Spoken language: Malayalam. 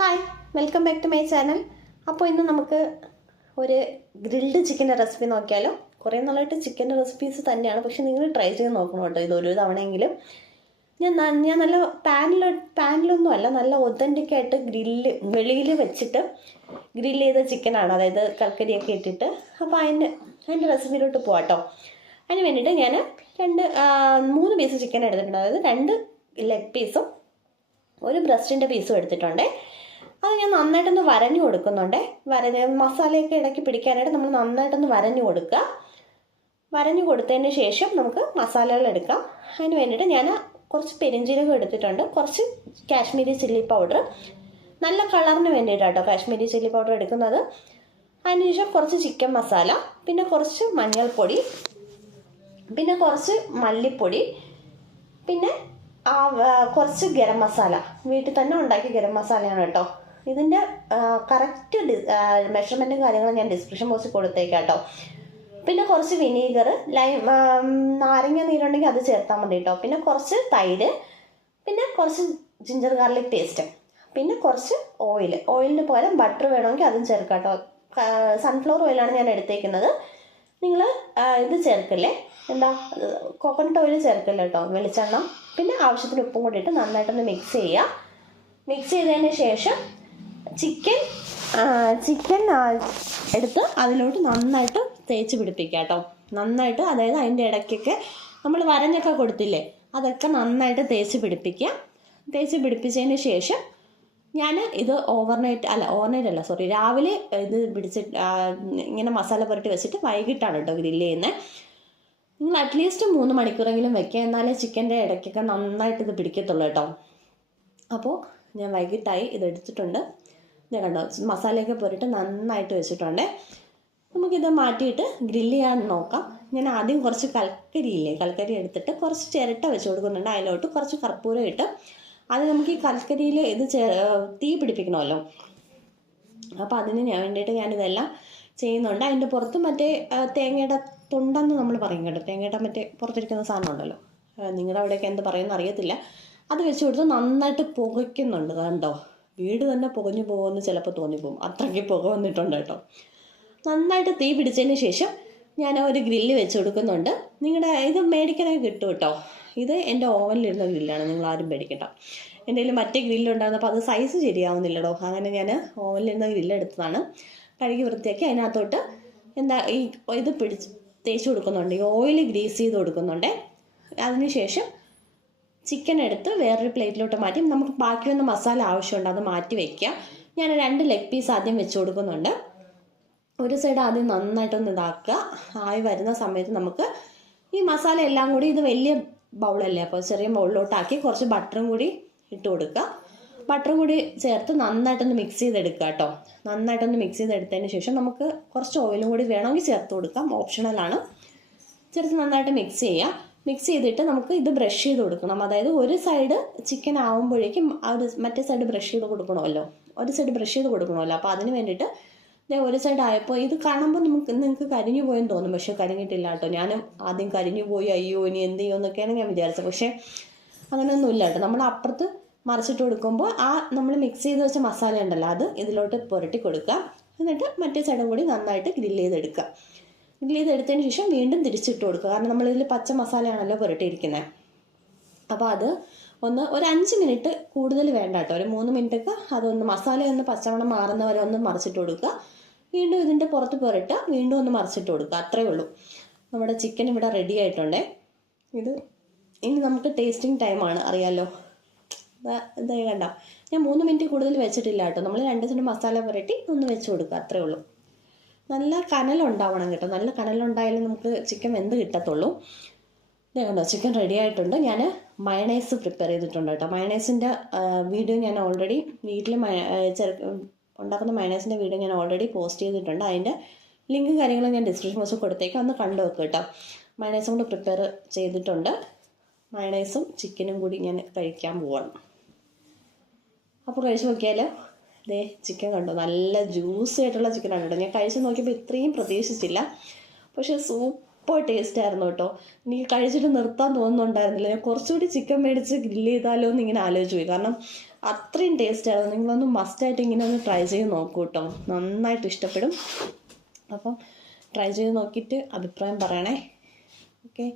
Hi, welcome back to my channel. അപ്പോൾ ഇന്ന് നമുക്ക് ഒരു ഗ്രിൽഡ് ചിക്കൻ്റെ റെസിപ്പി നോക്കിയാലോ. കുറേ നാളായിട്ട് ചിക്കൻ്റെ റെസിപ്പീസ് തന്നെയാണ്, പക്ഷെ നിങ്ങൾ ട്രൈ ചെയ്ത് നോക്കണം കേട്ടോ. ഇതൊരു തവണയെങ്കിലും ഞാൻ നല്ല പാനിലൊന്നും അല്ല, നല്ല ഒതൻറ്റിക്കായിട്ട് വെളിയിൽ വെച്ചിട്ട് ഗ്രില്ല് ചെയ്ത ചിക്കനാണ്, അതായത് കൽക്കരിയൊക്കെ ഇട്ടിട്ട്. അപ്പോൾ അതിൻ്റെ റെസിപ്പിയിലോട്ട് പോകാം കേട്ടോ. അതിന് വേണ്ടിയിട്ട് ഞാൻ 3 പീസ് ചിക്കൻ എടുത്തിട്ടുണ്ട്. അതായത് 2 ലെഗ് പീസും ഒരു ബ്രസ്റ്റിൻ്റെ പീസും എടുത്തിട്ടുണ്ട്. അത് ഞാൻ നന്നായിട്ടൊന്ന് വരഞ്ഞു കൊടുക്കുന്നുണ്ട്. മസാലയൊക്കെ ഇടയ്ക്ക് പിടിക്കാനായിട്ട് നമ്മൾ നന്നായിട്ടൊന്ന് വരഞ്ഞു കൊടുക്കുക. വരഞ്ഞു കൊടുത്തതിന് ശേഷം നമുക്ക് മസാലകൾ എടുക്കാം. അതിന് വേണ്ടിയിട്ട് ഞാൻ കുറച്ച് പെരിഞ്ജീരകം എടുത്തിട്ടുണ്ട്, കുറച്ച് കാശ്മീരി ചില്ലി പൗഡർ, നല്ല കളറിന് വേണ്ടിയിട്ടാട്ടോ കാശ്മീരി ചില്ലി പൗഡർ എടുക്കുന്നത്. അതിനുശേഷം കുറച്ച് ചിക്കൻ മസാല, പിന്നെ കുറച്ച് മഞ്ഞൾപ്പൊടി, പിന്നെ കുറച്ച് മല്ലിപ്പൊടി, പിന്നെ കുറച്ച് ഗരം മസാല. വീട്ടിൽ തന്നെ ഉണ്ടാക്കിയ ഗരം മസാലയാണ് കേട്ടോ. ഇതിൻ്റെ കറക്റ്റ് മെഷർമെൻറ്റും കാര്യങ്ങളും ഞാൻ ഡിസ്ക്രിപ്ഷൻ ബോക്സിൽ കൊടുത്തേക്കാം കേട്ടോ. പിന്നെ കുറച്ച് വിനീഗർ, നാരങ്ങ നീരുണ്ടെങ്കിൽ അത് ചേർത്താൽ മതി കേട്ടോ. പിന്നെ കുറച്ച് തൈര്, പിന്നെ കുറച്ച് ജിഞ്ചർ ഗാർലിക് പേസ്റ്റ്, പിന്നെ കുറച്ച് ഓയിലിന് പകരം ബട്ടർ വേണമെങ്കിൽ അതും ചേർക്കാം കേട്ടോ. സൺഫ്ലവർ ഓയിലാണ് ഞാൻ എടുത്തേക്കുന്നത്. നിങ്ങൾ ഇത് ചേർക്കില്ലേ, കോക്കനട്ട് ഓയിൽ ചേർക്കില്ല കേട്ടോ, വെളിച്ചെണ്ണ. പിന്നെ ആവശ്യത്തിന് ഉപ്പും കൂടിയിട്ട് നന്നായിട്ടൊന്ന് മിക്സ് ചെയ്യുക. മിക്സ് ചെയ്തതിന് ശേഷം ചിക്കൻ എടുത്ത് അതിലോട്ട് നന്നായിട്ട് തേച്ച് പിടിപ്പിക്കുക കേട്ടോ. നന്നായിട്ട്, അതായത് അതിൻ്റെ ഇടയ്ക്കൊക്കെ നമ്മൾ വരഞ്ഞൊക്കെ കൊടുത്തില്ലേ, അതൊക്കെ നന്നായിട്ട് തേച്ച് പിടിപ്പിക്കുക. തേച്ച് പിടിപ്പിച്ചതിന് ശേഷം ഞാൻ ഇത് രാവിലെ ഇത് പിടിച്ചിട്ട് ഇങ്ങനെ മസാല പുരട്ടി വെച്ചിട്ട് വൈകിട്ടാണ് കേട്ടോ ഗ്രില്ല് ചെയ്യുന്നത്. നിങ്ങൾ അറ്റ്ലീസ്റ്റ് 3 മണിക്കൂറെങ്കിലും വെക്കുക, എന്നാലേ ചിക്കൻ്റെ ഇടയ്ക്കൊക്കെ നന്നായിട്ട് ഇത് പിടിക്കത്തുള്ളൂ കേട്ടോ. അപ്പോൾ ഞാൻ വൈകിട്ടായി ഇതെടുത്തിട്ടുണ്ട്. ഞാൻ കണ്ടോ മസാലയൊക്കെ പുരട്ടി നന്നായിട്ട് വെച്ചിട്ടുണ്ട്. നമുക്കിത് മാറ്റിയിട്ട് ഗ്രില്ല് ചെയ്യാൻ നോക്കാം. ഞാൻ ആദ്യം കുറച്ച് കൽക്കരി എടുത്തിട്ട് കുറച്ച് ചിരട്ട വെച്ച് കൊടുക്കുന്നുണ്ട്. അതിലോട്ട് കുറച്ച് കർപ്പൂരം ഇട്ട് അത് നമുക്ക് ഈ കൽക്കരിയിൽ ഇത് തീ പിടിപ്പിക്കണമല്ലോ. അപ്പോൾ അതിന് വേണ്ടിയിട്ട് ഞാനിതെല്ലാം ചെയ്യുന്നുണ്ട്. അതിൻ്റെ പുറത്ത് മറ്റേ തേങ്ങയുടെ തൊണ്ടെന്ന് നമ്മൾ പറയും കേട്ടോ, തേങ്ങയുടെ മറ്റേ പുറത്തിരിക്കുന്ന സാധനം ഉണ്ടല്ലോ, നിങ്ങളുടെ അവിടെയൊക്കെ എന്ത് പറയുമെന്ന് അറിയത്തില്ല. അത് വെച്ച് കൊടുത്ത് നന്നായിട്ട് പുകയ്ക്കുന്നുണ്ട്. കണ്ടോ, വീട് തന്നെ പുകഞ്ഞു പോകുമെന്ന് ചിലപ്പോൾ തോന്നിപ്പോകും, അത്രയ്ക്ക് പുക വന്നിട്ടുണ്ട് കേട്ടോ. നന്നായിട്ട് തീ പിടിച്ചതിന് ശേഷം ഞാൻ ഒരു ഗ്രില്ല് വെച്ച് കൊടുക്കുന്നുണ്ട്. നിങ്ങളുടെ ഇത് മേടിക്കാനൊക്കെ കിട്ടും കേട്ടോ. ഇത് എൻ്റെ ഓവനിലിരുന്ന ഗ്രില്ലാണ്, നിങ്ങൾ ആരും പേടിക്കട്ടോ. എൻ്റെ കയ്യിൽ മറ്റേ ഗ്രില്ലുണ്ടായിരുന്നപ്പോൾ അത് സൈസ് ശരിയാവുന്നില്ലടോ, അങ്ങനെ ഞാൻ ഓവനിലിരുന്ന ഗ്രില്ല് എടുത്തതാണ്. കഴുകി വൃത്തിയാക്കി അതിനകത്തോട്ട് ഇത് തേച്ച് കൊടുക്കുന്നുണ്ട്. ഈ ഓയിൽ ഗ്രീസ് ചെയ്ത് കൊടുക്കുന്നുണ്ട്. അതിനുശേഷം ചിക്കൻ എടുത്ത് വേറൊരു പ്ലേറ്റിലോട്ട് മാറ്റി നമുക്ക് ബാക്കി വന്ന മസാല ആവശ്യമുണ്ട്, അത് മാറ്റി വയ്ക്കുക. ഞാൻ 2 ലെഗ് പീസ് ആദ്യം വെച്ച് കൊടുക്കുന്നുണ്ട്. ഒരു സൈഡ് ആദ്യം നന്നായിട്ടൊന്ന് ഇതാക്കുക. ആയി വരുന്ന സമയത്ത് നമുക്ക് ഈ മസാല എല്ലാം കൂടി, ഇത് വലിയ ബൗളല്ലേ, അപ്പോൾ ചെറിയ ബൗളിലോട്ടാക്കി കുറച്ച് ബട്ടറും കൂടി ഇട്ട് കൊടുക്കുക. ബട്ടറും കൂടി ചേർത്ത് നന്നായിട്ടൊന്ന് മിക്സ് ചെയ്തെടുക്കുക കേട്ടോ. നന്നായിട്ടൊന്ന് മിക്സ് ചെയ്തെടുത്തതിന് ശേഷം നമുക്ക് കുറച്ച് ഓയിലും കൂടി വേണമെങ്കിൽ ചേർത്ത് കൊടുക്കാം, ഓപ്ഷണലാണ്. ചേർത്ത് നന്നായിട്ട് മിക്സ് ചെയ്യുക. മിക്സ് ചെയ്തിട്ട് നമുക്ക് ഇത് ബ്രഷ് ചെയ്ത് കൊടുക്കണം. അതായത് ഒരു സൈഡ് ചിക്കൻ ആവുമ്പോഴേക്കും മറ്റേ സൈഡ് ബ്രഷ് ചെയ്ത് കൊടുക്കണമല്ലോ, അപ്പോൾ അതിന് വേണ്ടിയിട്ട് ഒരു സൈഡ് ആയപ്പോൾ ഇത് കാണുമ്പോൾ നിങ്ങൾക്ക് കരിഞ്ഞു പോയെന്ന് തോന്നും, പക്ഷേ കരിഞ്ഞിട്ടില്ല കേട്ടോ. ഞാനും ആദ്യം കരിഞ്ഞു പോയി, അയ്യോ ഇനി എന്ത് ചെയ്യുമെന്നൊക്കെയാണ് ഞാൻ വിചാരിച്ചത്. പക്ഷേ അങ്ങനെയൊന്നുമില്ല കേട്ടോ. നമ്മൾ അപ്പുറത്ത് മറിച്ചിട്ട് കൊടുക്കുമ്പോൾ നമ്മൾ മിക്സ് ചെയ്ത് വെച്ച മസാല ഉണ്ടല്ലോ, അത് ഇതിലോട്ട് പുരട്ടി കൊടുക്കുക. എന്നിട്ട് മറ്റേ സൈഡും കൂടി നന്നായിട്ട് ഗ്രില്ല് ചെയ്തെടുക്കുക. ഗ്രില്ല് ചെയ്തെടുത്തതിന് ശേഷം വീണ്ടും തിരിച്ചിട്ട് കൊടുക്കുക. കാരണം നമ്മളിതിൽ പച്ച മസാലയാണല്ലോ പുരട്ടിയിരിക്കുന്നത്. അപ്പോൾ അത് ഒരു 5 മിനിറ്റ് കൂടുതൽ വേണ്ട കേട്ടോ, ഒരു 3 മിനിറ്റൊക്കെ അതൊന്ന് മസാലയൊന്ന് പച്ചമണം മാറുന്നവരെ ഒന്ന് മറിച്ചിട്ട് കൊടുക്കുക. വീണ്ടും ഇതിൻ്റെ പുറത്ത് പുരട്ടുക, വീണ്ടും ഒന്ന് മറിച്ചിട്ട് കൊടുക്കുക. അത്രയേ ഉള്ളൂ. നമ്മുടെ ചിക്കൻ ഇവിടെ റെഡി ആയിട്ടുണ്ടേ. ഇനി നമുക്ക് ടേസ്റ്റിംഗ് ടൈമാണ്, അറിയാമല്ലോ. ഇത് കണ്ട, ഞാൻ 3 മിനിറ്റ് കൂടുതൽ വെച്ചിട്ടില്ല കേട്ടോ. നമ്മൾ 2 സെന്റ് മസാല പുരട്ടി ഒന്ന് വെച്ച് കൊടുക്കുക, അത്രയേ ഉള്ളൂ. നല്ല കനലുണ്ടാവണം കേട്ടോ, നല്ല കനലുണ്ടായാലും നമുക്ക് ചിക്കൻ വെന്ത് കിട്ടത്തുള്ളൂ. ഇത് കണ്ടോ, ചിക്കൻ റെഡി ആയിട്ടുണ്ട്. ഞാൻ മയണൈസ് പ്രിപ്പയർ ചെയ്തിട്ടുണ്ട് കേട്ടോ. മയണൈസിൻ്റെ വീഡിയോ ഞാൻ ഓൾറെഡി വീട്ടിൽ ഉണ്ടാക്കുന്ന മയണൈസിൻ്റെ വീഡിയോ ഞാൻ ഓൾറെഡി പോസ്റ്റ് ചെയ്തിട്ടുണ്ട്. അതിൻ്റെ ലിങ്കും കാര്യങ്ങളും ഞാൻ ഡിസ്ക്രിപ്ഷൻ ബോക്സിൽ കൊടുത്തേക്കാം, ഒന്ന് കണ്ടു വെക്കുക കേട്ടോ. മയണൈസും കൊണ്ട് പ്രിപ്പയർ ചെയ്തിട്ടുണ്ട്. മയണൈസും ചിക്കനും കൂടി ഞാൻ കഴിക്കാൻ പോവാണ്. അപ്പോൾ കഴിച്ച് നോക്കിയാൽ ചിക്കൻ കണ്ടോ, നല്ല ജ്യൂസി ആയിട്ടുള്ള ചിക്കനാണ് കേട്ടോ. ഞാൻ കഴിച്ച് നോക്കിയപ്പോൾ ഇത്രയും പ്രതീക്ഷിച്ചില്ല, പക്ഷേ സൂപ്പർ ടേസ്റ്റ് ആയിരുന്നു കേട്ടോ. എനിക്ക് കഴിച്ചിട്ട് നിർത്താൻ തോന്നുന്നുണ്ടായിരുന്നില്ല. ഞാൻ കുറച്ചുകൂടി ചിക്കൻ മേടിച്ച് ഗ്രില്ല് ചെയ്താലോ എന്ന് ഇങ്ങനെ ആലോചിച്ചു പോയി. കാരണം അത്രയും ടേസ്റ്റായിരുന്നു. നിങ്ങളൊന്ന് മസ്റ്റായിട്ട് ഇങ്ങനെ ഒന്ന് ട്രൈ ചെയ്ത് നോക്കൂ കേട്ടോ, നന്നായിട്ട് ഇഷ്ടപ്പെടും. അപ്പം ട്രൈ ചെയ്ത് നോക്കിയിട്ട് അഭിപ്രായം പറയണേ. ഓക്കെ.